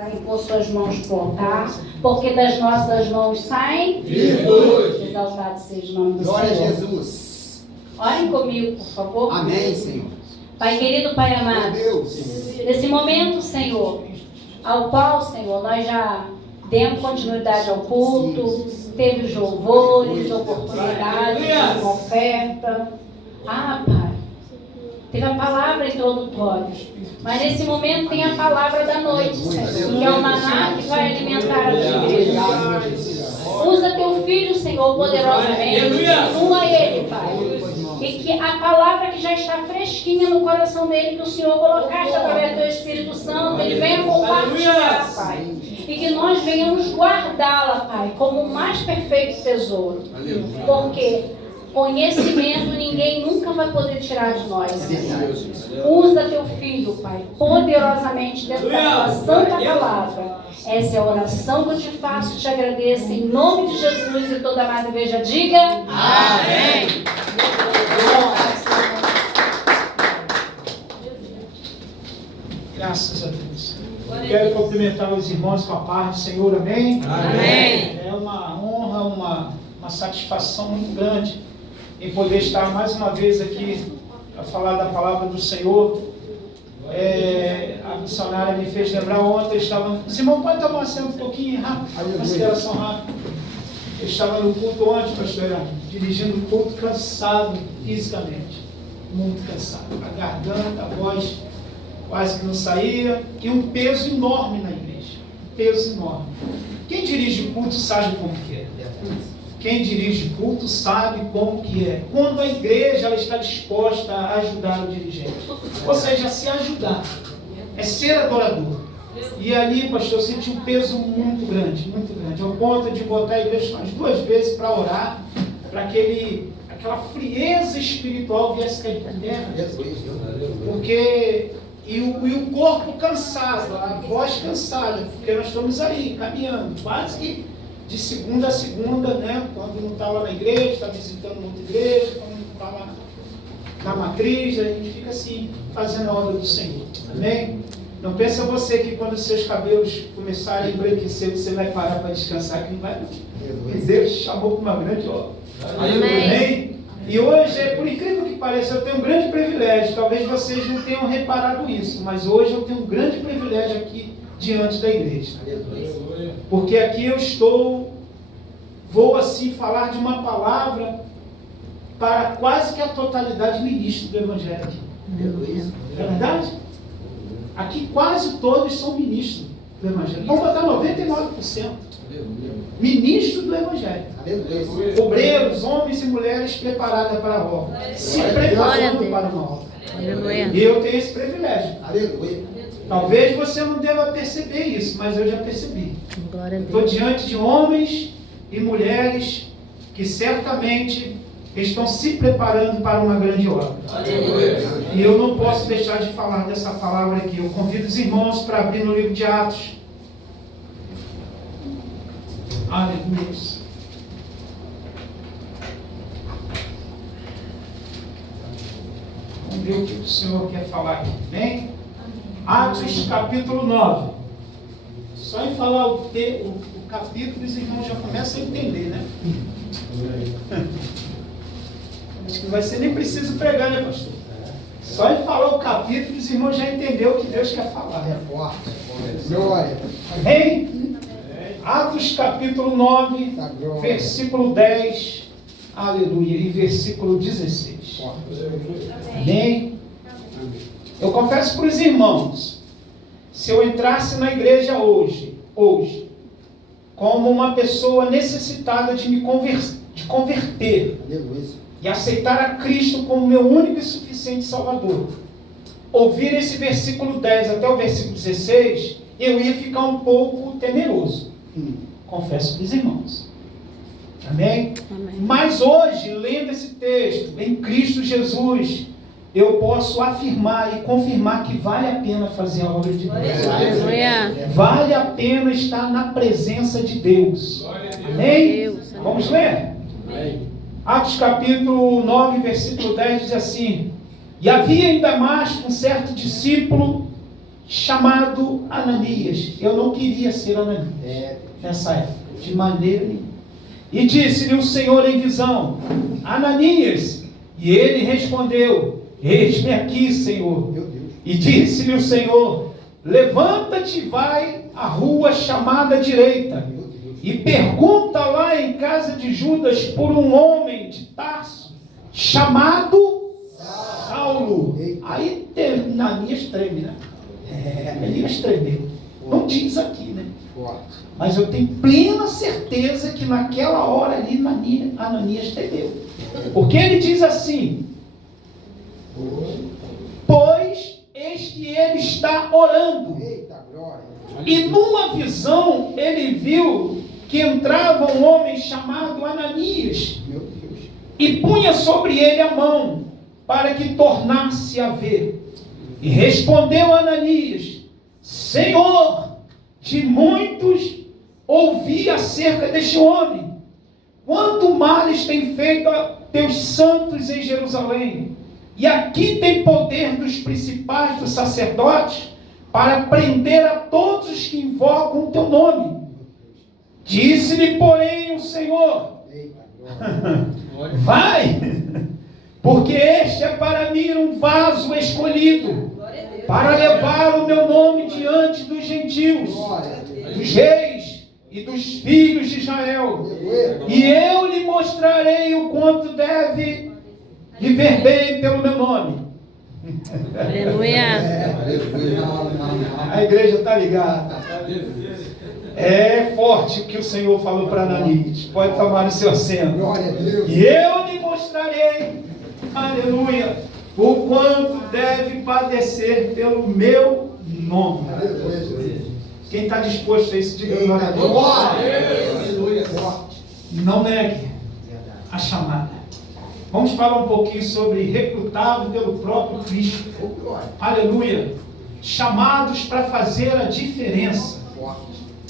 Impor suas mãos para o altar, porque das nossas mãos saem virtude. Exaltado seja o nome do Glória a Senhor. Jesus. Orem comigo, por favor. Amém, Senhor. Pai querido, Pai Meu amado, Deus. nesse momento, Senhor, ao qual, Senhor, nós já demos continuidade ao culto, teve os louvores, oportunidade, teve uma oferta. Pai, teve a palavra introdutória. Mas nesse momento tem a palavra da noite, Senhor, que é o maná que vai alimentar a tua igreja. Usa teu filho, Senhor, poderosamente. Instrua ele, Pai. E que a palavra que já está fresquinha no coração dele, que o Senhor colocaste através do teu Espírito Santo, ele venha compartilhar, Pai. E que nós venhamos guardá-la, Pai, como o mais perfeito tesouro. Porque conhecimento ninguém nunca vai poder tirar de nós. Usa teu filho, Pai, poderosamente dentro da tua santa palavra. Essa é a oração que eu te faço, te agradeço em nome de Jesus e toda a amada igreja diga amém. Graças a Deus. Quero cumprimentar os irmãos com a paz do Senhor, amém? Amém. É uma honra, uma satisfação muito grande em poder estar mais uma vez aqui para falar da palavra do Senhor. A missionária me fez lembrar ontem, os irmãos podem tomar assento um pouquinho rápido, uma consideração rápida. Eu estava no culto ontem, pastor, dirigindo o culto cansado fisicamente, muito cansado. A garganta, a voz quase que não saía, e um peso enorme na igreja, um peso enorme. Quem dirige o culto sabe como que é. Quem dirige o culto sabe como que é. Quando a igreja ela está disposta a ajudar o dirigente, ou seja, se ajudar, é ser adorador. E ali, pastor, eu senti um peso muito grande, ao ponto de botar a igreja umas 2 vezes para orar, para aquela frieza espiritual viesse cair para a terra. Porque E o corpo cansado, a voz cansada, porque nós estamos aí, caminhando, quase que de segunda a segunda, né? Quando não está lá na igreja, está visitando outra igreja, quando não está lá na matriz, a gente fica assim, fazendo a obra do Senhor, amém? Não pensa você que quando os seus cabelos começarem a embranquecer, você vai parar para descansar, que não vai não. Deus chamou para uma grande obra, amém? E hoje, por incrível que pareça, eu tenho um grande privilégio. Talvez vocês não tenham reparado isso, mas hoje eu tenho um grande privilégio aqui diante da igreja. Porque aqui eu vou assim falar de uma palavra para quase que a totalidade do ministro do Evangelho. É verdade? Aqui quase todos são ministros do Evangelho. Vamos botar 99%. Ministro do Evangelho. Obreiros, homens e mulheres preparadas para a obra. Se preparando para uma obra. E eu tenho esse privilégio. Talvez você não deva perceber isso, mas eu já percebi. Estou diante de homens e mulheres que certamente estão se preparando para uma grande obra. E eu não posso deixar de falar dessa palavra aqui. Eu convido os irmãos para abrir no livro de Atos. Aleluia. Vamos ver o que o Senhor quer falar aqui, bem? Atos capítulo 9. Só em falar o capítulo, os irmãos já começam a entender, né? Acho que não vai ser nem preciso pregar, né, pastor? Só em falar o capítulo, os irmãos já entenderam o que Deus quer falar. É forte. Glória. Amém? Atos capítulo 9, versículo 10, aleluia, e versículo 16. Amém? Eu confesso para os irmãos, se eu entrasse na igreja hoje, como uma pessoa necessitada de me converter e aceitar a Cristo como meu único e suficiente Salvador, ouvir esse versículo 10 até o versículo 16, eu ia ficar um pouco temeroso. Confesso para os irmãos. Amém? Mas hoje, lendo esse texto, em Cristo Jesus, eu posso afirmar e confirmar que vale a pena fazer a obra de Deus. Vale a pena estar na presença de Deus. Amém? Vamos ler? Atos capítulo 9, versículo 10 diz assim: E havia em Damasco um certo discípulo chamado Ananias. Eu não queria ser Ananias nessa época, de maneira nenhuma. E disse-lhe o Senhor em visão: Ananias. E ele respondeu: eis-me aqui, Senhor. E disse-lhe o Senhor: levanta-te e vai à rua chamada direita, e pergunta lá em casa de Judas por um homem de Tarso, chamado Saulo. Aí Ananias treme, né? Ananias tremeu. Não diz aqui, né? Mas eu tenho plena certeza que naquela hora ali Ananias tremeu. Porque ele diz assim: pois eis que ele está orando. E numa visão ele viu que entrava um homem chamado Ananias e punha sobre ele a mão para que tornasse a ver. E respondeu Ananias: Senhor, de muitos ouvi acerca deste homem, quanto males tem feito a teus santos em Jerusalém, e aqui tem poder dos principais dos sacerdotes para prender a todos os que invocam o teu nome. Disse-lhe, porém, o Senhor: vai, porque este é para mim um vaso escolhido, para levar o meu nome diante dos gentios, dos reis e dos filhos de Israel. E eu lhe mostrarei o quanto deve viver bem pelo meu nome. Aleluia. A igreja está ligada. É forte o que o Senhor falou para Ananias. Pode tomar o seu assento. E eu lhe mostrarei, aleluia, o quanto deve padecer pelo meu nome. Quem está disposto a isso, diga glória a Deus. Não negue a chamada. Vamos falar um pouquinho sobre recrutado pelo próprio Cristo. Aleluia. Chamados para fazer a diferença.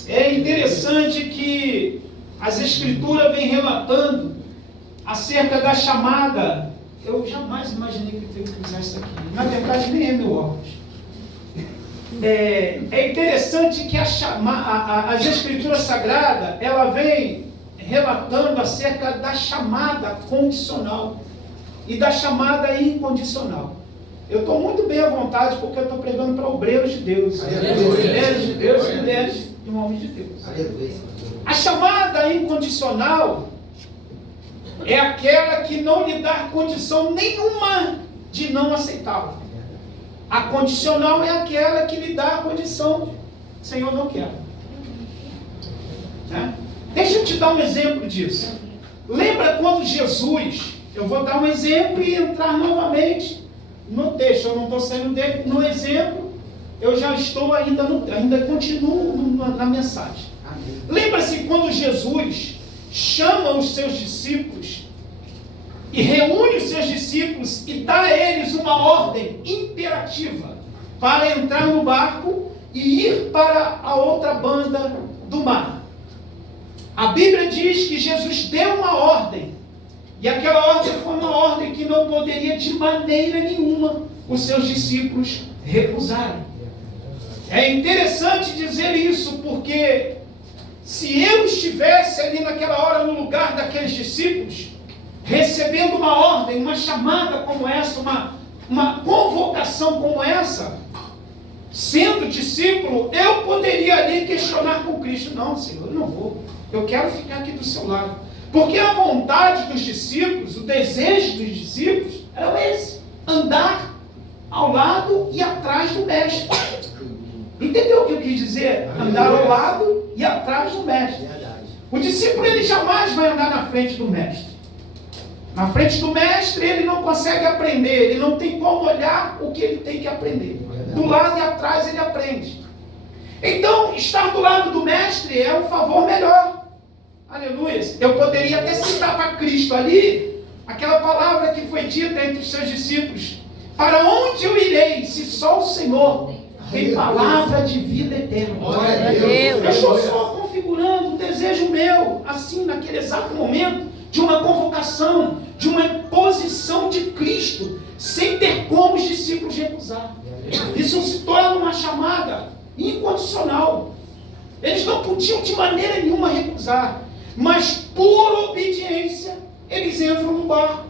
É interessante que as Escrituras vêm relatando acerca da chamada. Eu jamais imaginei que eu teria que usar isso aqui. Na verdade, nem é meu óculos. É interessante que as Escrituras Sagradas, ela vem relatando acerca da chamada condicional e da chamada incondicional. Eu estou muito bem à vontade porque eu estou pregando para obreiros de Deus, mulheres de Deus e mulheres e homens de Deus. A chamada incondicional é aquela que não lhe dá condição nenhuma de não aceitá-la. A condicional é aquela que lhe dá a condição: Senhor, não quero. Né? Deixa eu te dar um exemplo disso. Lembra quando Jesus, eu vou dar um exemplo e entrar novamente no texto, eu não estou saindo dele, no exemplo, eu já estou ainda continuo na mensagem. Lembra-se quando Jesus chama os seus discípulos e reúne os seus discípulos e dá a eles uma ordem imperativa para entrar no barco e ir para a outra banda do mar. A Bíblia diz que Jesus deu uma ordem, e aquela ordem foi uma ordem que não poderia de maneira nenhuma os seus discípulos recusarem. É interessante dizer isso, porque se eu estivesse ali naquela hora no lugar daqueles discípulos, recebendo uma ordem, uma chamada como essa, uma convocação como essa, sendo discípulo, eu poderia ali questionar com Cristo: não, Senhor, eu não vou. Eu quero ficar aqui do seu lado. Porque a vontade dos discípulos, o desejo dos discípulos, era esse: andar ao lado e atrás do mestre. Entendeu o que eu quis dizer? Andar ao lado e atrás do mestre. O discípulo, ele jamais vai andar na frente do mestre. Na frente do mestre, ele não consegue aprender, ele não tem como olhar o que ele tem que aprender. Do lado e atrás ele aprende. Então, estar do lado do mestre é um favor melhor. Aleluia. Eu poderia até citar para Cristo ali aquela palavra que foi dita entre os seus discípulos: para onde eu irei, se só o Senhor tem palavra de vida eterna? Eu estou só configurando um desejo meu, assim, naquele exato momento, de uma convocação, de uma imposição de Cristo. sem ter como os discípulos recusar. Isso se torna uma chamada incondicional. Eles não podiam de maneira nenhuma recusar, mas por obediência eles entram no barco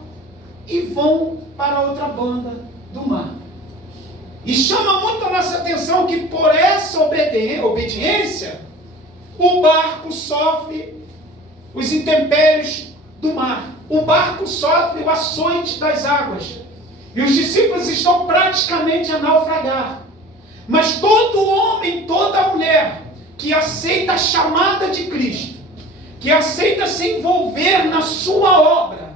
e vão para a outra banda do mar. E chama muito a nossa atenção que por essa obediência o barco sofre os intempéries do mar. O barco sofre o açoite das águas. E os discípulos estão praticamente a naufragar. Mas todo homem, toda mulher que aceita a chamada de Cristo, que aceita se envolver na sua obra,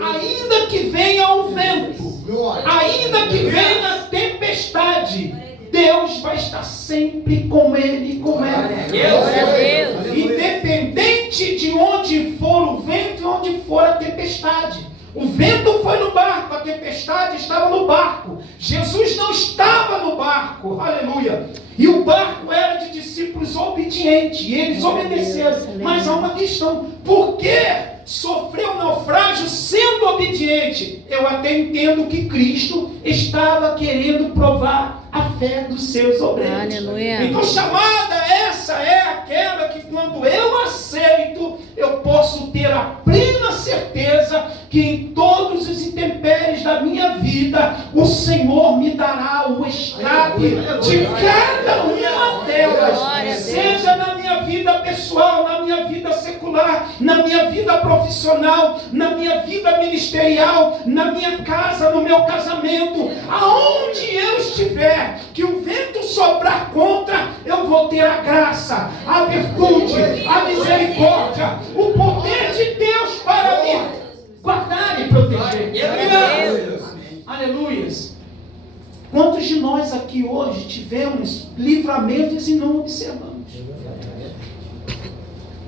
ainda que venha o vento, ainda que venha a tempestade, Deus vai estar sempre com ele e com ela. Independente de onde for o vento e onde for a tempestade. O vento foi no barco, a tempestade estava no barco. Jesus não estava no barco, aleluia. E o barco era de discípulos obedientes, e eles obedeceram. Mas há uma questão: por que sofreu naufrágio sendo obediente? Eu até entendo que Cristo estava querendo provar a fé dos seus obreiros. Aleluia. Então chamada essa é aquela que quando eu aceito, eu posso ter a plena certeza que em todos os intempéries da minha vida, o Senhor me dará o escape de cada uma delas, seja na minha vida pessoal, na minha vida secular, na minha vida profissional, na minha vida ministerial, na minha casa, no meu casamento, aonde eu estiver, que o vento soprar contra, eu vou ter a graça, a virtude, a misericórdia, o poder de Deus para me guardar e proteger. Aleluias. Quantos de nós aqui hoje tivemos livramentos e não observamos?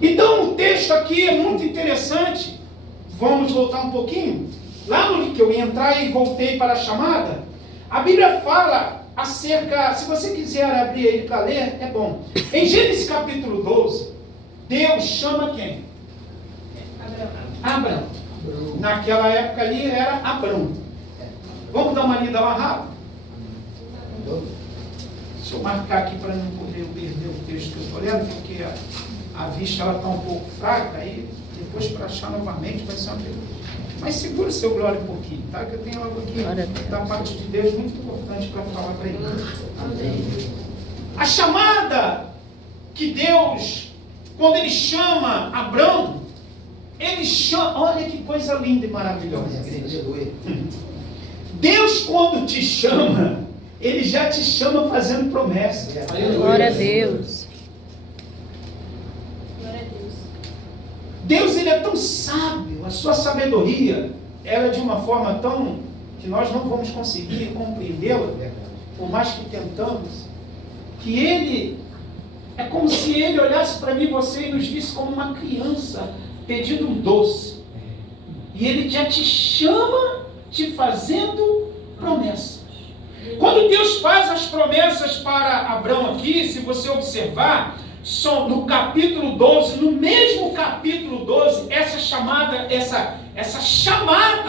Então o texto aqui é muito interessante. Vamos voltar um pouquinho. Lá no que eu ia entrar e voltei para a chamada, a Bíblia fala acerca, se você quiser abrir ele para ler, é bom. Em Gênesis capítulo 12, Deus chama quem? Abraão. Naquela época ali era Abrão. Vamos dar uma lida lá rápido? Deixa eu marcar aqui para não poder perder o texto que eu estou lendo, porque a vista está um pouco fraca, aí depois para achar novamente vai ser uma pergunta. Mas segura o seu glória um pouquinho, tá? Que eu tenho algo aqui da parte de Deus muito importante para falar para ele. A chamada que Deus, quando Ele chama Abrão, Ele chama, olha que coisa linda e maravilhosa. Deus, quando te chama, Ele já te chama fazendo promessa. Glória a Deus. Deus, Ele é tão sábio, a sua sabedoria, ela é de uma forma tão, que nós não vamos conseguir compreendê-la, por mais que tentamos, que Ele, é como se Ele olhasse para mim e você e nos visse como uma criança pedindo um doce, e Ele já te chama te fazendo promessas. Quando Deus faz as promessas para Abrão aqui, se você observar, no capítulo 12, no mesmo capítulo 12, essa chamada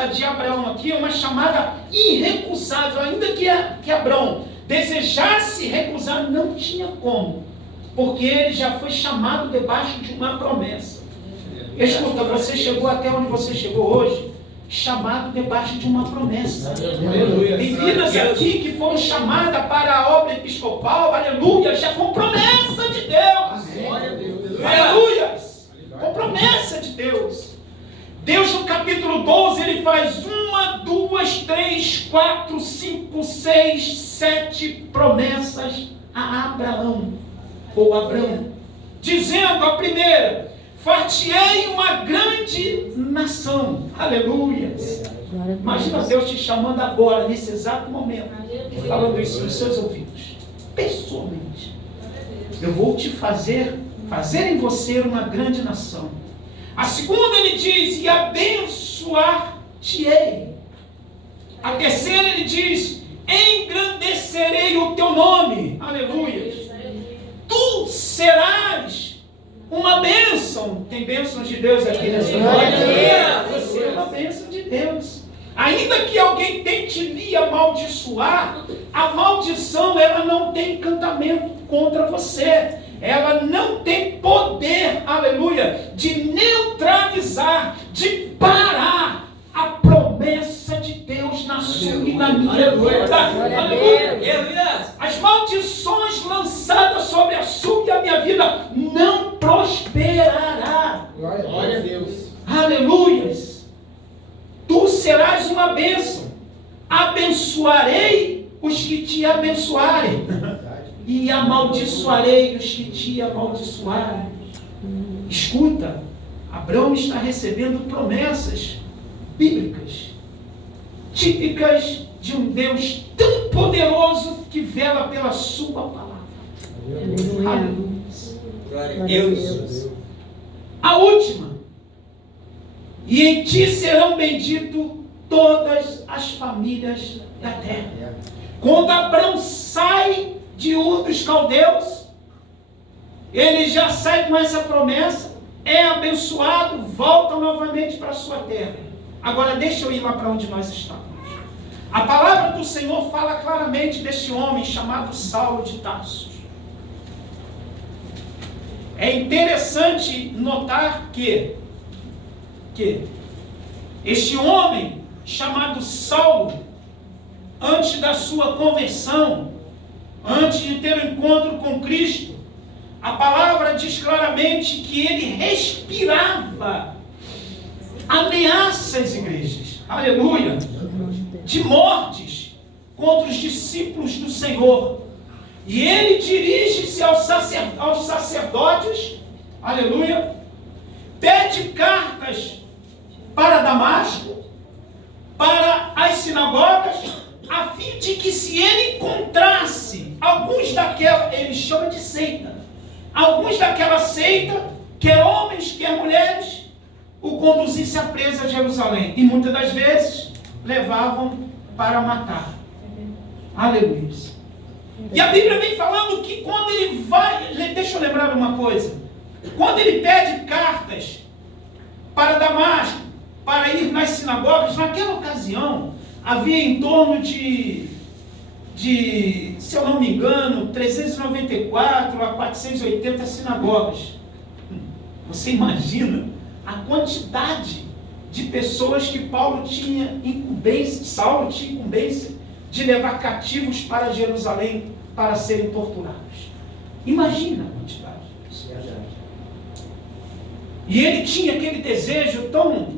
de Abraão aqui é uma chamada irrecusável, ainda que Abraão desejasse recusar, não tinha como, porque ele já foi chamado debaixo de uma promessa. Escuta, você chegou até onde você chegou hoje, chamado debaixo de uma promessa. Tem vidas aqui que foram chamadas para a obra episcopal, aleluia, já com promessa de Deus. Aleluia! Com promessa de Deus. Deus no capítulo 12, Ele faz 1, 2, 3, 4, 5, 6, 7 promessas a Abraão, ou Abrão, dizendo a primeira: far-te-ei uma grande nação. Aleluia. Imagina Deus te chamando agora, nesse exato momento, falando isso nos seus ouvidos, pessoalmente. Eu vou te fazer em você uma grande nação. A segunda Ele diz: e abençoar-te-ei. A terceira Ele diz: engrandecerei o teu nome. Aleluia. Tu serás uma bênção. Tem bênçãos de Deus aqui nessa noite. Você é uma bênção de Deus. Ainda que alguém tente lhe amaldiçoar, a maldição ela não tem encantamento contra você. Ela não tem poder, aleluia, de neutralizar, de parar a promessa de Deus na sua e na minha vida. Aleluia. As maldições lançadas sobre a sua e a minha vida não prosperará. Glória a Deus. Aleluias. Tu serás uma bênção. Abençoarei os que te abençoarem. E amaldiçoarei os que te amaldiçoarem. Escuta, Abraão está recebendo promessas bíblicas, típicas de um Deus tão poderoso que vela pela sua palavra. Aleluia. Glória a Deus. A última. E em ti serão benditas todas as famílias da terra. Quando Abraão sai de Ur dos Caldeus, ele já sai com essa promessa, é abençoado, volta novamente para a sua terra. Agora deixa eu ir lá para onde nós estamos. A palavra do Senhor fala claramente desse homem chamado Saulo de Tarso. É interessante notar que este homem chamado Saulo, antes da sua conversão, antes de ter o encontro com Cristo, a palavra diz claramente que ele respirava ameaças, igrejas, aleluia, de mortes contra os discípulos do Senhor. E ele dirige-se aos sacerdotes, aleluia, pede cartas para Damasco, para as sinagogas, a fim de que se ele encontrasse alguns daquela, ele chama de seita, alguns daquela seita, quer homens, quer mulheres, o conduzisse a presa a Jerusalém. E muitas das vezes levavam para matar. Aleluia. E a Bíblia vem falando que quando ele vai, deixa eu lembrar uma coisa, quando ele pede cartas para Damasco, para ir nas sinagogas, naquela ocasião, havia em torno de, se eu não me engano, 394 a 480 sinagogas. Você imagina a quantidade de pessoas que Saulo tinha incumbência de levar cativos para Jerusalém para serem torturados. Imagina a quantidade. E ele tinha aquele desejo tão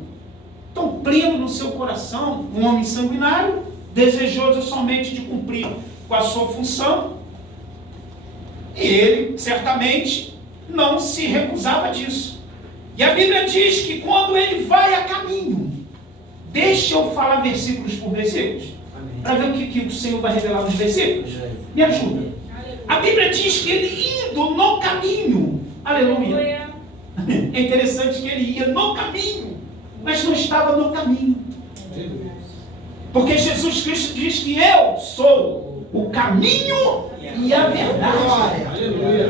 pleno no seu coração, um homem sanguinário, desejoso somente de cumprir com a sua função, e ele certamente não se recusava disso. E a Bíblia diz que quando ele vai a caminho, deixa eu falar versículos por versículos, para ver o que o Senhor vai revelar nos versículos. Me ajuda. A Bíblia diz que ele indo no caminho, aleluia. É interessante que ele ia no caminho, mas não estava no caminho. Porque Jesus Cristo diz que eu sou o caminho e a verdade.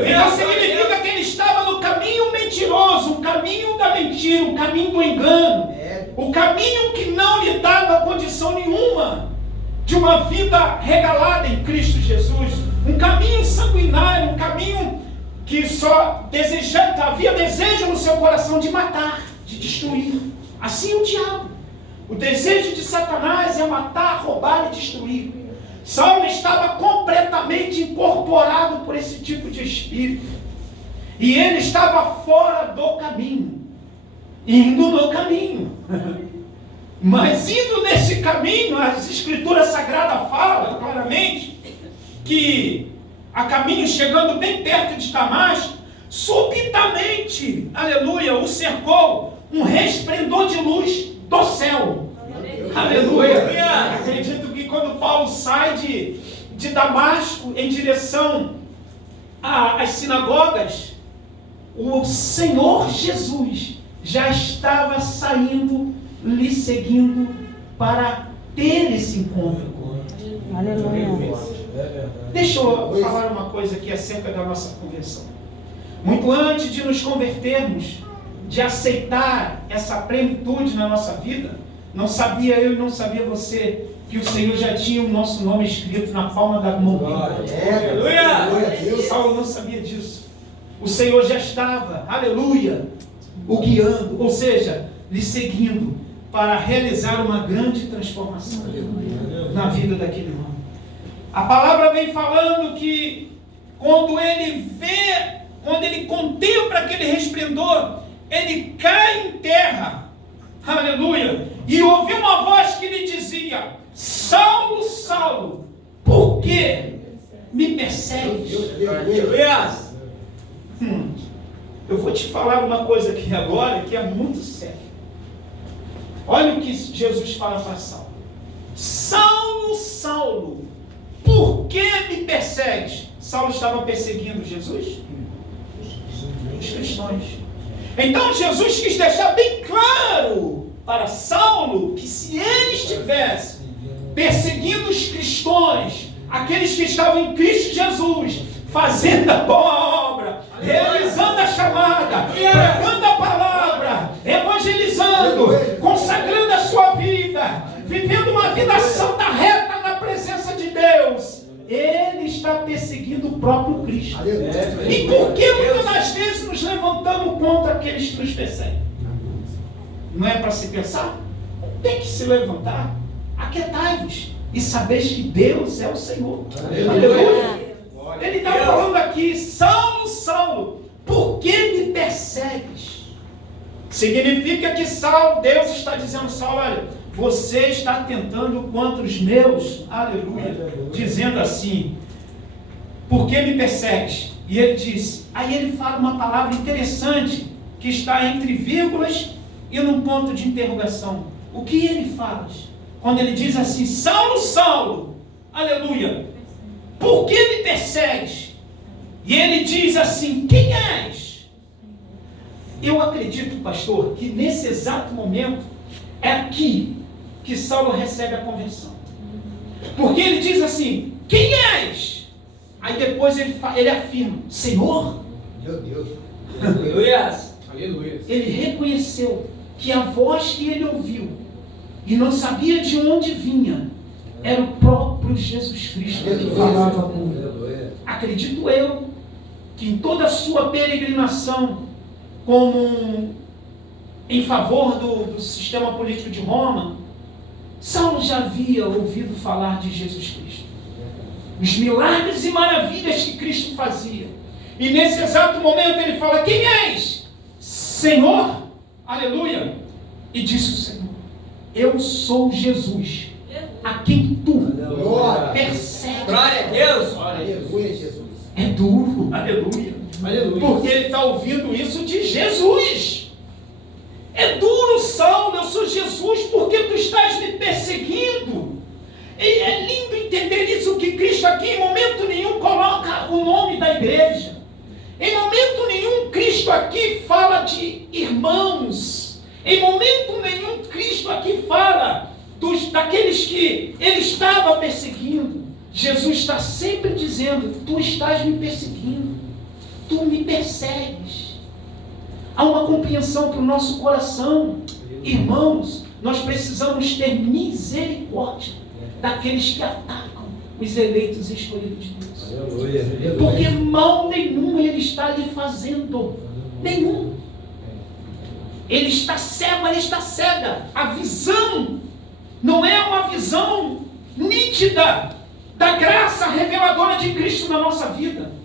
Então significa que ele estava no caminho mentiroso, o caminho da mentira, o caminho do engano, o caminho que não lhe dava condição nenhuma de uma vida regalada em Cristo Jesus, um caminho sanguinário, um caminho que só havia desejo no seu coração de matar, de destruir. Assim é o diabo. O desejo de Satanás é matar, roubar e destruir. Saulo estava completamente incorporado por esse tipo de espírito. E ele estava fora do caminho. Indo no caminho. Mas indo nesse caminho, as Escrituras Sagradas falam claramente que a caminho, chegando bem perto de Damasco, subitamente, aleluia, o cercou um resplendor de luz do céu. Aleluia. Acredito que quando Paulo sai de Damasco em direção às sinagogas, o Senhor Jesus já estava saindo, lhe seguindo para ter esse encontro com ele. Aleluia. Deixa eu falar uma coisa aqui acerca da nossa conversão. Muito antes de nos convertermos, de aceitar essa plenitude na nossa vida, Não sabia eu e não sabia você que o Senhor já tinha o nosso nome escrito na palma da mão. Aleluia! Saulo não sabia disso. O Senhor já estava, aleluia, o guiando, ou seja, lhe seguindo para realizar uma grande transformação na vida daquele homem. A palavra vem falando que quando ele vê, quando ele contempla aquele resplendor, ele cai em terra, aleluia, e ouviu uma voz que lhe dizia: Saulo, Saulo, por que me persegues? Aleluia! Eu vou te falar uma coisa aqui agora que é muito séria. Olha o que Jesus fala para Saulo: Saulo, Saulo, por que me persegues? Saulo estava perseguindo Jesus? Os cristãos. Então Jesus quis deixar bem claro para Saulo que se ele estivesse perseguindo os cristãos, aqueles que estavam em Cristo Jesus, fazendo a boa obra, realizando a chamada, pregando a palavra, evangelizando, consagrando a sua vida, vivendo uma vida santa, reta na presença de Deus, ele está perseguindo o próprio Cristo. E por que muitas das vezes nos levantamos contra aqueles que nos perseguem? Não é para se pensar? Tem que se levantar. Aquietai-vos e sabeis que Deus é o Senhor. Aleluia. Ele está falando aqui: Saulo, Saulo, por que me persegues? Significa que Saulo, Deus está dizendo: Saulo, olha, você está tentando contra os meus, aleluia, dizendo assim: por que me persegues? E ele disse, aí ele fala uma palavra interessante, que está entre vírgulas e num ponto de interrogação. O que ele faz? Quando ele diz assim: Saulo, Saulo, aleluia, por que me persegues? E ele diz assim: quem és? Eu acredito, pastor, que nesse exato momento é aqui que Saulo recebe a convenção. Porque ele diz assim: quem és? Aí depois ele afirma: Senhor. Meu Deus. Aleluia. Aleluia. Ele reconheceu que a voz que ele ouviu e não sabia de onde vinha era o próprio Jesus Cristo que falava com ele. Acredito eu que em toda a sua peregrinação como em favor do sistema político de Roma, Saulo já havia ouvido falar de Jesus Cristo, os milagres e maravilhas que Cristo fazia. E nesse exato momento ele fala: quem és? Senhor, aleluia. E disse o Senhor: eu sou Jesus, a quem tu persegues. Glória a Deus. Aleluia, Jesus. É duro, aleluia. Aleluia. Porque ele está ouvindo isso de Jesus. É duro, Saulo, eu sou Jesus, porque tu estás me perseguindo. E é lindo entender isso, que Cristo aqui em momento nenhum coloca o nome da igreja. Em momento nenhum Cristo aqui fala de irmãos. Em momento nenhum Cristo aqui fala daqueles que ele estava perseguindo. Jesus está sempre dizendo: tu estás me perseguindo, tu me persegues. Há uma compreensão para o nosso coração. Irmãos, nós precisamos ter misericórdia daqueles que atacam os eleitos e escolhidos de Deus. Aleluia. Porque mal nenhum ele está lhe fazendo. Nenhum. Ele está cego, ele está cega. A visão não é uma visão nítida da graça reveladora de Cristo na nossa vida.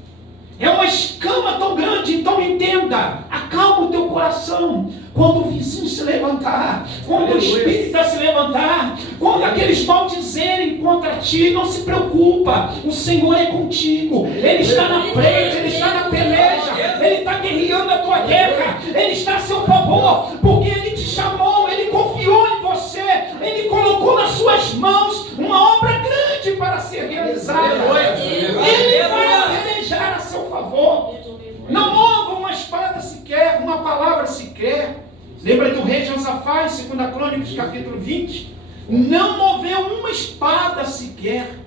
É uma escama tão grande. Então entenda, acalma o teu coração. Quando o vizinho se levantar, quando o espírito se levantar, quando aqueles maldizerem contra ti, não se preocupa, o Senhor é contigo, Ele está na frente, Ele está na peleja, Ele está guerreando a tua guerra, Ele está a seu favor, porque Ele te chamou, Ele confiou em você, Ele colocou nas suas mãos uma obra grande para ser realizada. Ele vai pelejar a seu favor. Não mova uma espada sequer, uma palavra sequer. Lembra do rei Josafá, em 2 Crônicas, capítulo 20? Não moveu uma espada sequer.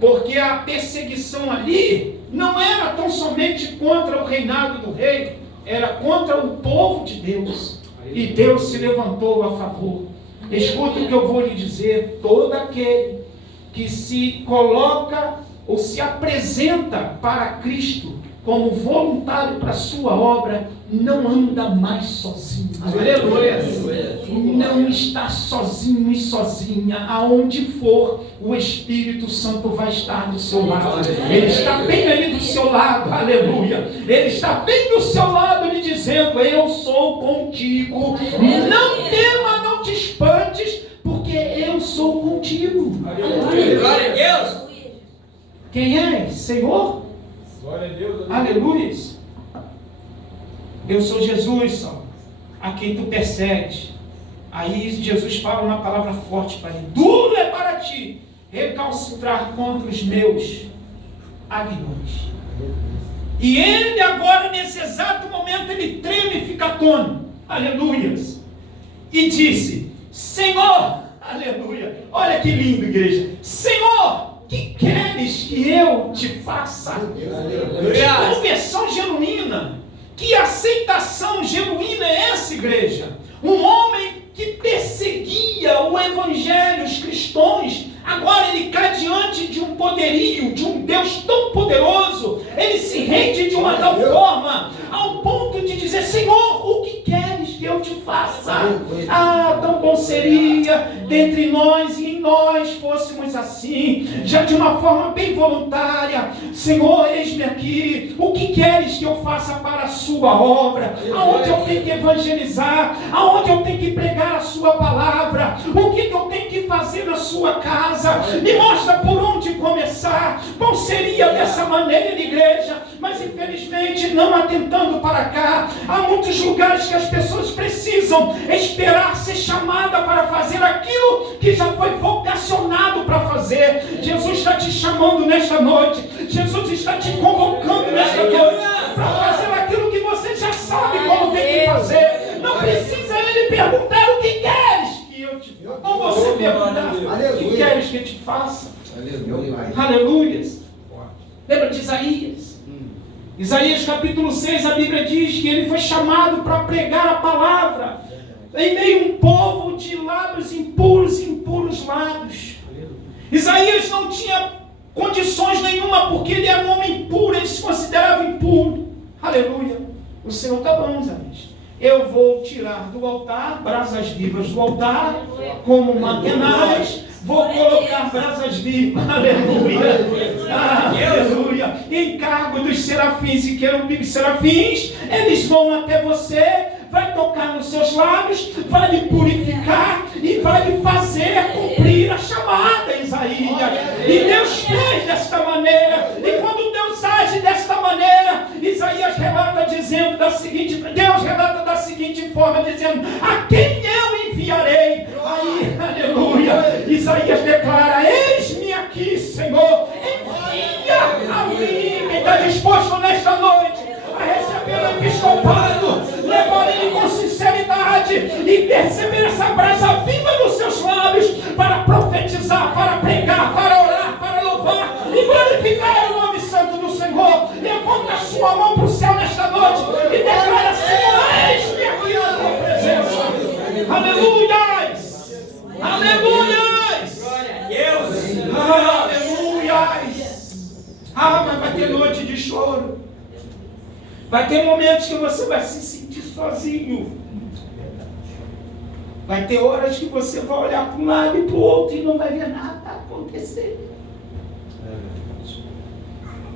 Porque a perseguição ali não era tão somente contra o reinado do rei, era contra o povo de Deus. E Deus se levantou a favor. Escuta o que eu vou lhe dizer: todo aquele que se coloca ou se apresenta para Cristo como voluntário para a sua obra, não anda mais sozinho. Aleluia. Não está sozinho e sozinha. Aonde for, o Espírito Santo vai estar do seu lado. Ele está bem ali do seu lado. Aleluia. Ele está bem do seu lado lhe dizendo: eu sou contigo. Não tema, não te espantes, porque eu sou contigo. Glória a Deus. Quem é? Senhor? Glória a Deus. Aleluia. Eu sou Jesus, a quem tu persegues. Aí Jesus fala uma palavra forte para ele: duro é para ti recalcitrar contra os meus aguilhões. E ele agora, nesse exato momento, ele treme e fica atônito. Aleluia. E disse: Senhor, aleluia, olha que lindo, igreja. Senhor, que queres que eu te faça? Que conversão genuína, que aceitação genuína é essa, igreja? Um homem que perseguia o evangelho, os cristãos, agora ele cai diante de um poderio, de um Deus tão poderoso. Ele se rende de uma tal forma, ao ponto de dizer: Senhor, o que queres que eu te faça? Ah, tão bom seria dentre nós e em nós fôssemos assim, já de uma forma bem voluntária. Senhor, eis-me aqui, o que queres que eu faça para a sua obra? Aonde eu tenho que evangelizar? Aonde eu tenho que pregar a sua palavra? O que eu tenho que fazer na sua casa? Me mostra por onde começar. Bom seria dessa maneira, igreja, mas infelizmente, não atentando para cá, há muitos lugares que as pessoas precisam esperar ser chamada para fazer aquilo que já foi vocacionado para fazer. Jesus está te chamando nesta noite. Jesus está te convocando nesta noite para fazer aquilo que você já sabe como tem que fazer. Não precisa ele perguntar: o que queres que eu te faça? Ou você perguntar: o que queres que eu te faça? Aleluia. Lembra de Isaías? Isaías capítulo 6, a Bíblia diz que ele foi chamado para pregar a palavra em meio a um povo de lábios impuros e impuros lábios. Isaías não tinha condições nenhuma, porque ele era um homem impuro, ele se considerava impuro. Aleluia. O Senhor está bom, Isaías. Eu vou tirar do altar brasas vivas do altar, como mantenais. Vou colocar brasas vivas, aleluia, aleluia, encargo dos serafins e querubins serafins, eles vão até você, vai tocar nos seus lábios, vai lhe purificar e vai lhe fazer cumprir a chamada, Isaías. E Deus fez desta maneira, e quando Deus age desta maneira, Isaías relata dizendo Deus relata da seguinte forma, dizendo: a quem eu enviarei? Aí, aleluia, Isaías declara: eis-me aqui, Senhor, envia a mim. Quem está disposto nesta noite a receber o episcopado, levar ele com sinceridade e perceber essa brasa viva nos seus lábios, para profetizar, para pregar, para orar, para louvar e glorificar o nome santo do Senhor, levanta a sua mão para o céu nesta noite e declara: Senhor, eis-me aqui na tua presença. Aleluias! Aleluias! Glória a Deus! Aleluias! Ah, mas vai ter noite de choro. Vai ter momentos que você vai se sentir sozinho. Vai ter horas que você vai olhar para um lado e para o outro e não vai ver nada acontecer.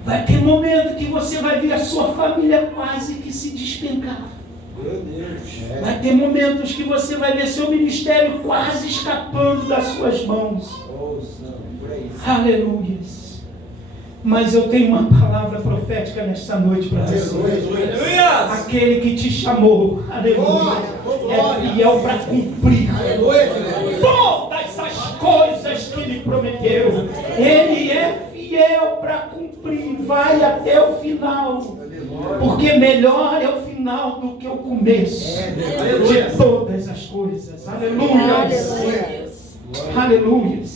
Vai ter momento que você vai ver a sua família quase que se despencar. Vai ter momentos que você vai ver seu ministério quase escapando das suas mãos. Aleluia. Mas eu tenho uma palavra profética nesta noite para você. Aquele que te chamou, aleluia, é fiel para cumprir todas as coisas que lhe prometeu. Ele é fiel para cumprir, vai até o final. Porque melhor é o final do que o começo de todas as coisas. Aleluia. Aleluia.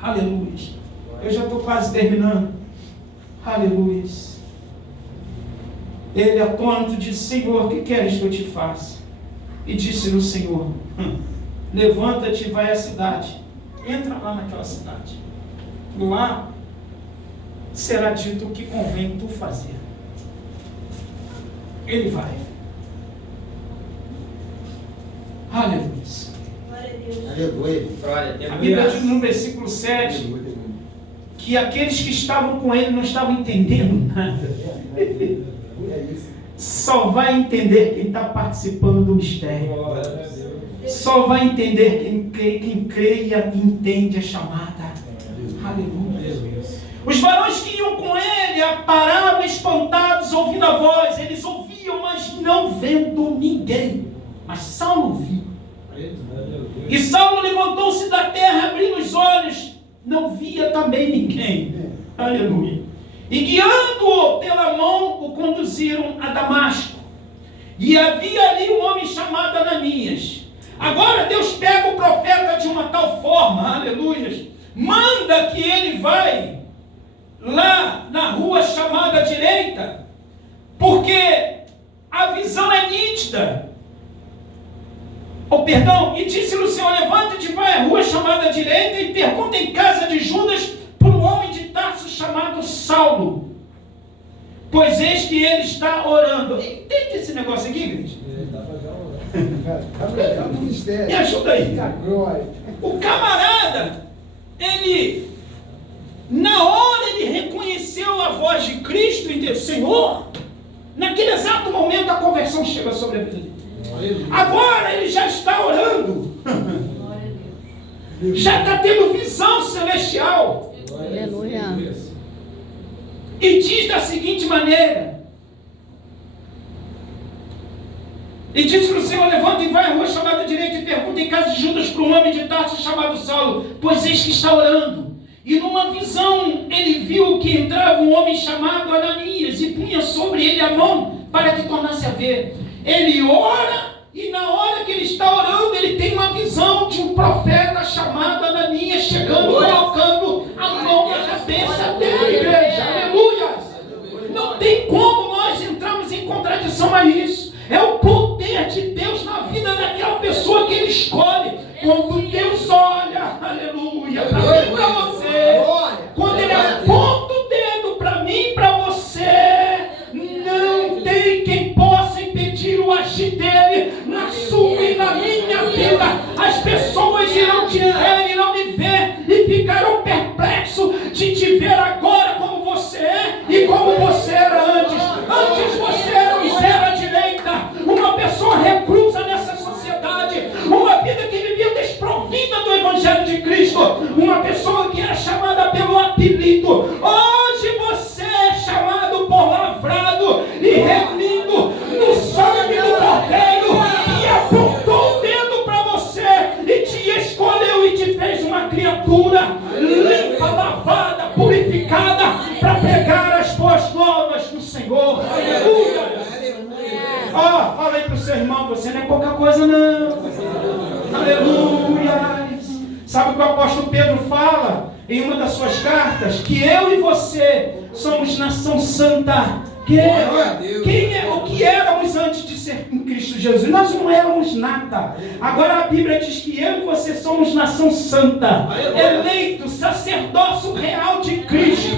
Aleluia. Eu já estou quase terminando. Aleluia. Ele, atônito, disse: Senhor, o que queres que eu te faça? E disse-lhe o Senhor: levanta-te e vai à cidade. Entra lá naquela cidade. Lá será dito o que convém tu fazer. Ele vai. Aleluia. A Bíblia diz no versículo 7 que aqueles que estavam com ele não estavam entendendo nada. Só vai entender quem está participando do mistério. Só vai entender quem crê e entende a chamada. Aleluia. Os varões que iam com ele pararam espantados, ouvindo a voz. Eles ouviam, mas não vendo ninguém. Mas Saulo viu. E Saulo levantou-se da terra, abrindo os olhos. Não via também ninguém. Aleluia. E guiando-o pela mão, o conduziram a Damasco. E havia ali um homem chamado Ananias. Agora Deus pega o profeta de uma tal forma, aleluia, manda que ele vai lá na rua chamada direita, porque a visão é nítida. E disse-lhe o Senhor: levanta-te, vai à rua chamada direita e pergunta em casa de Judas por um homem de Tarso chamado Saulo, pois eis que ele está orando. Entende esse negócio aqui, igreja? Me ajuda aí. O camarada, ele, na hora ele reconheceu a voz de Cristo e disse: Senhor. Naquele exato momento a conversão chega sobre a vida dele. Agora ele já está orando. Já está tendo visão celestial. Aleluia. E diz da seguinte maneira: e disse o Senhor: levanta e vai à rua chamada direita e pergunta em casa de Judas para um homem de Tarso chamado Saulo, pois eis que está orando. E numa visão ele viu que entrava um homem chamado Ananias e punha sobre ele a mão para que tornasse a ver. Ele ora, e na hora que ele está orando, ele tem uma visão de um profeta chamado Ananias chegando, colocando a mão na cabeça dele, igreja. Aleluia! Não tem como nós entrarmos em contradição a isso. É o poder de Deus na vida daquela pessoa que ele escolhe. Quando Deus olha, aleluia, para mim e para você, quando ele aponta o dedo para mim e para você, não tem quem possa impedir o agir dele na sua e na minha vida. As pessoas irão te ver, irão me ver e ficarão perplexos de te ver agora como você é e como você era antes. Antes você era um zero à direita, uma pessoa reclusa nessa sociedade, uma vida que vivia desprovida do Evangelho de Cristo, uma pessoa que era chamada pelo apelido. Hoje você é chamado por lavrado e remido no sangue do Cordeiro, que apontou o dedo para você e te escolheu e te fez uma criatura limpa, lavada, purificada, para pregar as boas novas do Senhor. Aleluia! Fala aí para o seu irmão: você não é pouca coisa não. Aleluia! Sabe o que o apóstolo Pedro fala em uma das suas cartas? Que eu e você somos nação santa. O que éramos antes de ser em Cristo Jesus? Nós não éramos nada. Agora a Bíblia diz que eu e você somos nação santa, eleito, sacerdócio real de Cristo.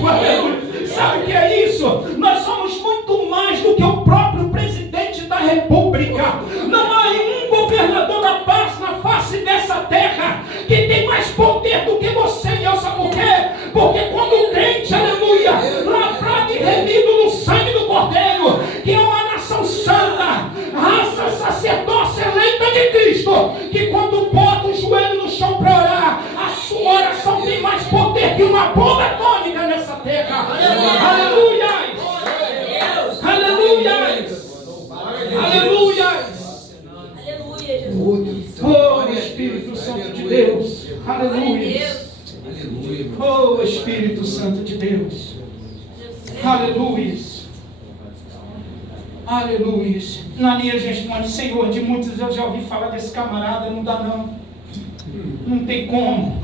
Sabe o que é isso? Nós somos muito mais do que o próprio presidente da República. Não há um governador da paz na face dessa terra que tem mais poder do que você e eu. Sabe por quê? Porque quando o crente, aleluia, lavrado e remido no sangue do Cordeiro, que é uma nação santa, raça sacerdócia eleita de Cristo, que quando bota o joelho no chão para orar, a sua oração tem mais poder que uma bomba atômica nessa terra. Aleluia! Aleluia! Aleluia! Oh, Espírito Santo de Deus! Aleluia! Oh, Espírito Santo de Deus! Aleluia! Aleluia! Ananias responde: Senhor, de muitos eu já ouvi falar desse camarada, não dá não. Não tem como.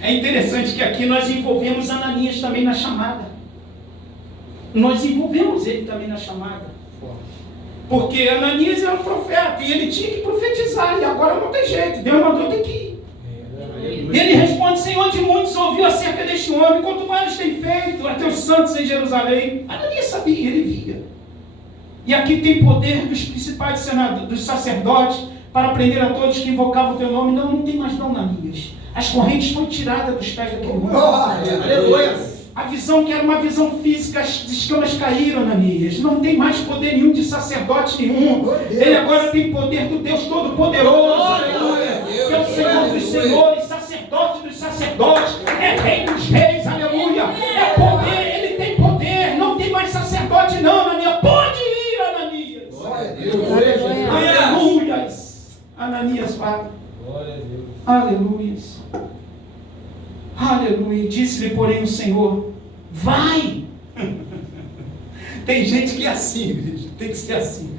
É interessante que aqui nós envolvemos Ananias também na chamada. Nós envolvemos ele também na chamada. Porque Ananias era um profeta e ele tinha que profetizar, e agora não tem jeito, Deus mandou ter que ir. E ele responde: Senhor, de muitos ouviu acerca deste homem, quanto mais tem feito a teus santos em Jerusalém. Ananias sabia, ele via. E aqui tem poder dos principais dos sacerdotes para prender a todos que invocavam o teu nome. Não tem mais não, Ananias. As correntes foram tiradas dos pés daquele homem. Aleluia. A visão que era uma visão física, as escamas caíram, Ananias. Não tem mais poder nenhum de sacerdote nenhum. Ele agora tem poder do Deus Todo-Poderoso. Aleluia. Que é o Senhor dos senhores, sacerdote dos sacerdotes, é rei dos reis, aleluia. É poder, ele tem poder. Não tem mais sacerdote não, Ananias. Pode ir, Ananias. Aleluia. Ananias vai. Aleluia. Aleluia. Disse-lhe, porém, o Senhor: vai. Tem gente que é assim, igreja. Tem que ser assim.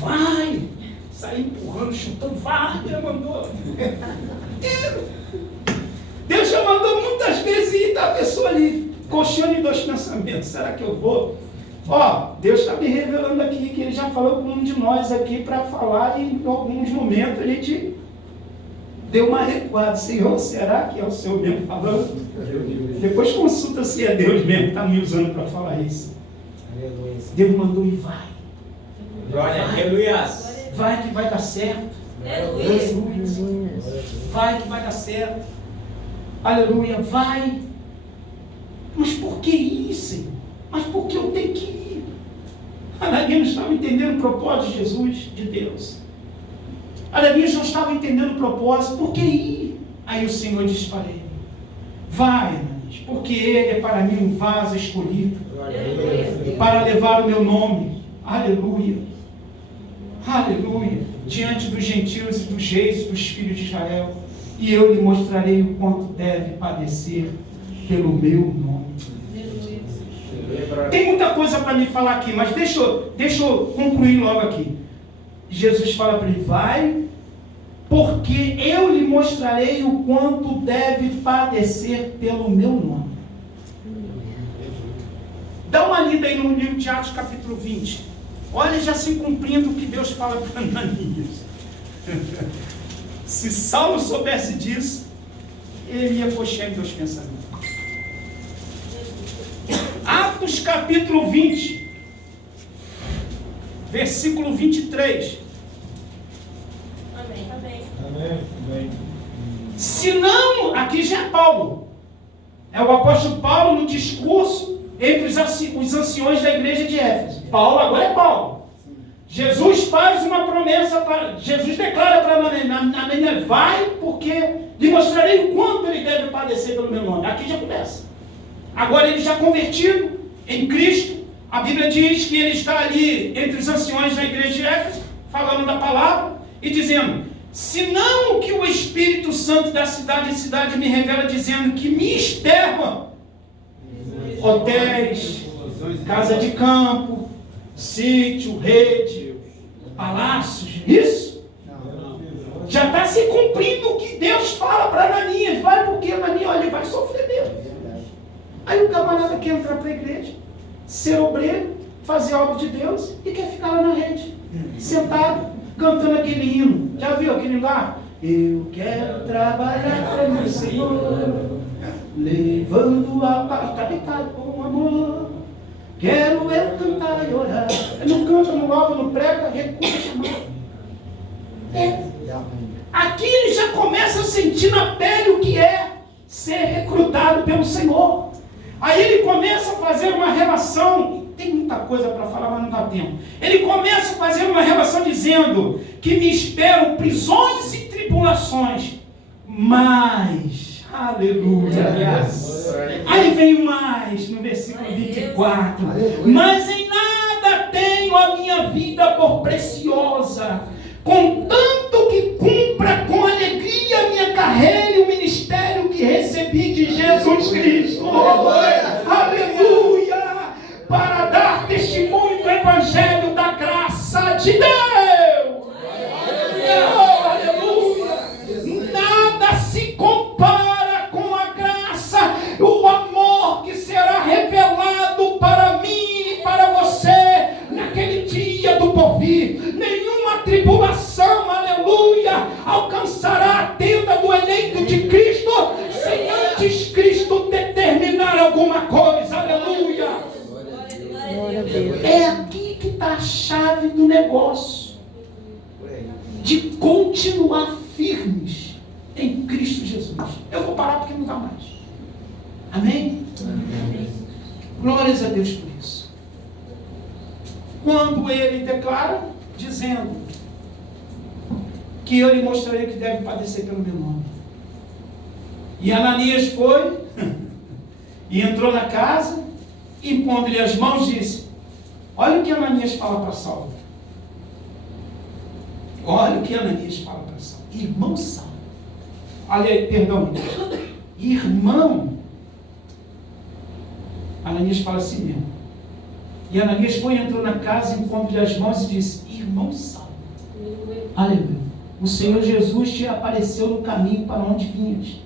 Vai. Sai empurrando, chutando. Vai, Deus mandou. Deus já mandou muitas vezes e está a pessoa ali, coxando em dois pensamentos. Será que eu vou? Ó, Deus está me revelando aqui que Ele já falou com um de nós aqui para falar, e em alguns momentos a gente deu uma recuada. Senhor, será que é o Senhor mesmo falando? Depois consulta se é Deus mesmo que está me usando para falar isso. Deus mandou e vai. Glória, aleluia. Vai que vai dar certo. Aleluia. Vai que vai dar certo. Aleluia, vai. Mas por que ir, Senhor? Mas por que eu tenho que ir? Ananias não estava entendendo o propósito de Jesus, de Deus. Ananias não estava entendendo o propósito. Por que ir? Aí o Senhor disse para ele: vai, Ananias, porque ele é para mim um vaso escolhido para levar o meu nome. Aleluia. Aleluia. Diante dos gentios e dos reis e dos filhos de Israel. E eu lhe mostrarei o quanto deve padecer pelo meu nome. Tem muita coisa para me falar aqui, mas deixa eu concluir logo aqui. Jesus fala para ele: vai, porque eu lhe mostrarei o quanto deve padecer pelo meu nome. Dá uma lida aí no livro de Atos, capítulo 20. Olha, já se cumprindo o que Deus fala para Ananias. Se Saulo soubesse disso, ele ia coxar em dois pensamentos. Atos capítulo 20, versículo 23. Amém. Se não, aqui já é Paulo. É o apóstolo Paulo no discurso entre os anciões da igreja de Éfeso. Paulo agora é Paulo. Jesus faz uma promessa, Jesus declara para Ananias: vai, porque lhe mostrarei o quanto ele deve padecer pelo meu nome. Aqui já começa. Agora ele já convertido em Cristo, a Bíblia diz que ele está ali entre os anciões da igreja de Éfeso, falando da palavra e dizendo: se não o que o Espírito Santo da cidade em cidade me revela, dizendo que me esperma hotéis, casa de campo, sítio, rede, palácios, isso já está se cumprindo o que Deus fala para Ananias. Vai, porque Ananias, olha, ele vai sofrer mesmo. Aí o camarada quer entrar para a igreja, ser obreiro, fazer a obra de Deus e quer ficar lá na rede, sentado, cantando aquele hino. Já viu aquele lugar? Eu quero trabalhar para meu Senhor, levando a paz, está deitado com amor. Quero eu cantar e orar. Não canta, não louva, não prega, recusa chamar. Aqui ele já começa a sentir na pele o que é ser recrutado pelo Senhor. Aí ele começa a fazer uma relação. Tem muita coisa para falar, mas não dá tempo. Ele começa a fazer uma relação dizendo que me esperam prisões e tribulações, mas, aleluia. Aí vem o mais, no versículo 24. Mas em nada tenho a minha vida por preciosa, contanto que cumpra com alegria a minha carreira e o ministério que recebi de Jesus Cristo. Aleluia! Para dar testemunho do Evangelho da graça de Deus. Aleluia! Nada se compara com a graça, o amor que será revelado para mim e para você naquele dia do porvir. tribulação, aleluia, alcançará a tenda do eleito de Cristo, sem antes Cristo determinar alguma coisa, aleluia. Glória a Deus. É aqui que está a chave do negócio, de continuar firmes em Cristo Jesus. Eu vou parar porque não dá mais. Amém? Glórias a Deus por isso. Quando ele declara, dizendo que eu lhe mostrarei que deve padecer pelo meu nome. E Ananias foi e entrou na casa, e pondo-lhe as mãos, disse: olha o que Ananias fala para Saulo. Olha o que Ananias fala para Saulo. Irmão Saulo. Olha aí, perdão. Irmão. Ananias fala assim mesmo. E Ananias foi e entrou na casa, e pondo-lhe as mãos, e disse: irmão Saulo. Aleluia. O Senhor Jesus te apareceu no caminho para onde vinhas,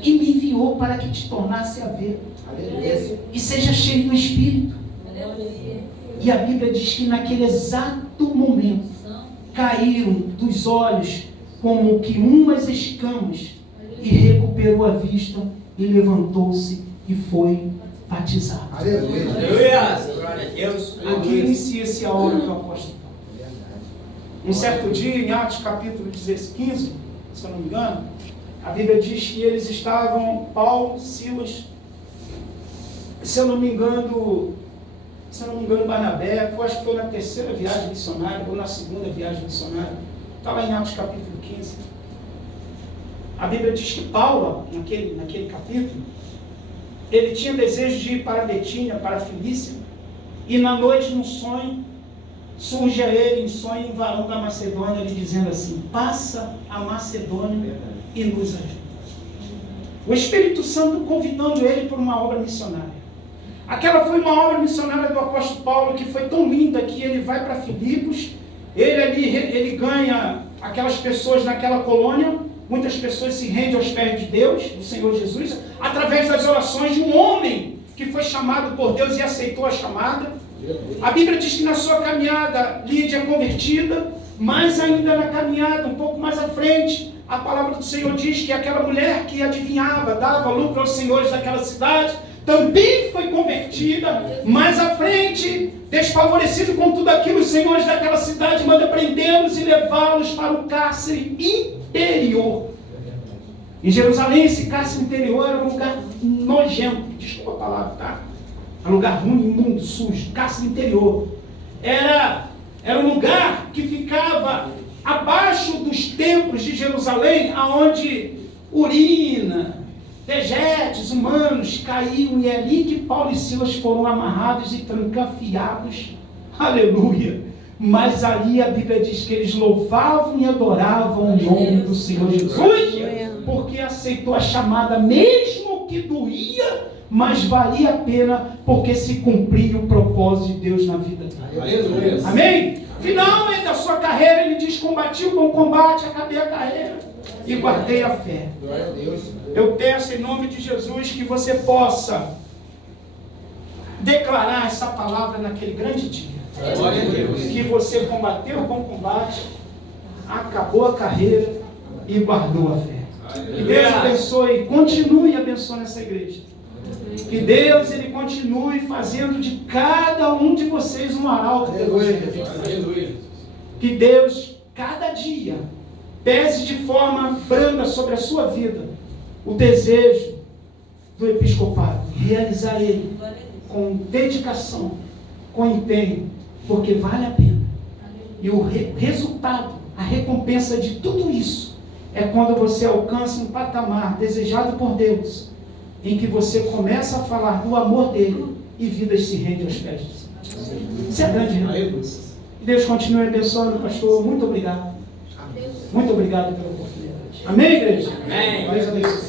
e me enviou para que te tornasse a ver. Aleluia. E seja cheio do Espírito. Aleluia. E a Bíblia diz que naquele exato momento caíram dos olhos como que umas escamas, e recuperou a vista, e levantou-se e foi batizado. Aleluia. Glória a Deus. Aqui inicia-se a obra do apóstolo Paulo. Um certo dia, em Atos capítulo 15, se eu não me engano, a Bíblia diz que eles estavam, Paulo, Silas, se eu não me engano, Barnabé, acho que foi na terceira viagem missionária, ou na segunda viagem missionária, estava em Atos capítulo 15. A Bíblia diz que Paulo, naquele capítulo, ele tinha desejo de ir para Betínia, para a Filícia, e na noite, num sonho, surge a ele, em sonho, um varão da Macedônia, lhe dizendo assim: passa a Macedônia e nos ajuda. O Espírito Santo convidando ele para uma obra missionária. Aquela foi uma obra missionária do apóstolo Paulo, que foi tão linda, que ele vai para Filipos, ele ganha aquelas pessoas naquela colônia, muitas pessoas se rendem aos pés de Deus, do Senhor Jesus, através das orações de um homem que foi chamado por Deus e aceitou a chamada. A Bíblia diz que na sua caminhada, Lídia é convertida, mas ainda na caminhada, um pouco mais à frente, a palavra do Senhor diz que aquela mulher que adivinhava, dava lucro aos senhores daquela cidade, também foi convertida. Mais à frente, desfavorecido com tudo aquilo, os senhores daquela cidade mandam prendê-los e levá-los para o cárcere interior. Em Jerusalém, esse cárcere interior era um lugar nojento, desculpa a palavra, tá? Era um lugar ruim, imundo, sujo, cárcere interior. Era um lugar que ficava abaixo dos templos de Jerusalém, aonde urina, dejetos humanos caíam, e é ali que Paulo e Silas foram amarrados e trancafiados. Aleluia! Mas ali a Bíblia diz que eles louvavam e adoravam o nome do Senhor Jesus, porque aceitou a chamada, mesmo que doía, mas valia a pena, porque se cumpria o propósito de Deus na vida dele. Amém? Finalmente da sua carreira, ele diz: combati o bom combate, acabei a carreira e guardei a fé. Eu peço em nome de Jesus que você possa declarar essa palavra naquele grande dia. Que você combateu o bom combate, acabou a carreira e guardou a fé. Que Deus abençoe e continue abençoando essa igreja. Que Deus, Ele continue fazendo de cada um de vocês um arauto de Deus. Que Deus, cada dia, pese de forma branda sobre a sua vida o desejo do episcopado, realizar ele com dedicação, com empenho, porque vale a pena. E o resultado, a recompensa de tudo isso, é quando você alcança um patamar desejado por Deus, em que você começa a falar do amor dele e vidas se rendem aos pés de Deus. Isso é grande, né? Deus continue abençoando, pastor. Muito obrigado. Muito obrigado pela oportunidade. Amém, igreja? Amém. Deus abençoe.